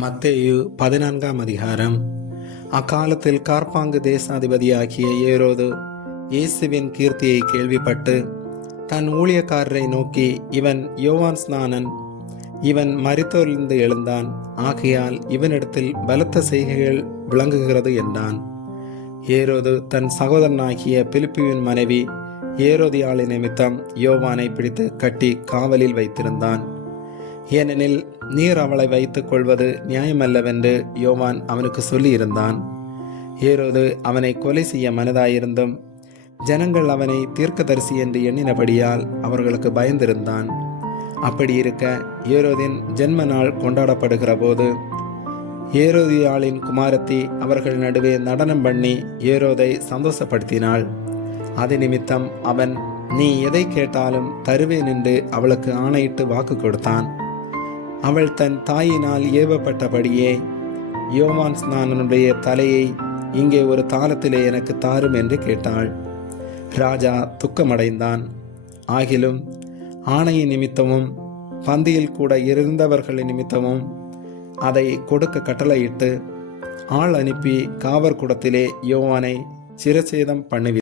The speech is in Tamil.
மத்தேயு 14 அதிகாரம். அக்காலத்தில் கார்பாங்கு தேசாதிபதியாகிய ஏரோது இயேசுவின் கீர்த்தியை கேள்விப்பட்டு தன் ஊழியக்காரரை நோக்கி, இவன் யோவான் ஸ்நானன், இவன் மரித்தோரிலிருந்து எழுந்தான், ஆகையால் இவனிடத்தில் பலத்த செய்கைகள் விளங்குகிறது என்றான். ஏரோது தன் சகோதரனாகிய பிலிப்புவின் மனைவி ஏரோதியாளின் நிமித்தம் யோவானை பிடித்து கட்டி காவலில் வைத்திருந்தான். ஏனெனில் நீர் அவளை வைத்துக் கொள்வது நியாயமல்லவென்று யோவான் அவனுக்கு சொல்லியிருந்தான். ஏரோது அவனை கொலை செய்ய மனதாயிருந்தும் ஜனங்கள் அவனை தீர்க்கதரிசி என்று எண்ணினபடியால் அவர்களுக்கு பயந்திருந்தான். அப்படி இருக்க ஏரோதின் ஜென்ம நாள் கொண்டாடப்படுகிற போது ஏரோதியாளின் குமாரத்தி அவர்கள் நடுவே நடனம் பண்ணி ஏரோதை சந்தோஷப்படுத்தினாள். அது நிமித்தம் அவன், நீ எதை கேட்டாலும் தருவேன் என்று அவளுக்கு ஆணையிட்டு வாக்கு கொடுத்தான். அவள் தன் தாயினால் ஏவப்பட்டபடியே, யோவான் ஸ்நானனுடைய தலையை இங்கே ஒரு தாளத்திலே எனக்கு தாரும் என்று கேட்டாள். ராஜா துக்கமடைந்தான். ஆகிலும் ஆணையின் நிமித்தமும் பந்தியில் கூட இருந்தவர்களின் நிமித்தமும் அதை கொடுக்க கட்டளையிட்டு ஆள் அனுப்பி காவற்குடத்திலே யோவானை சிரச்சேதம் பண்ணுவி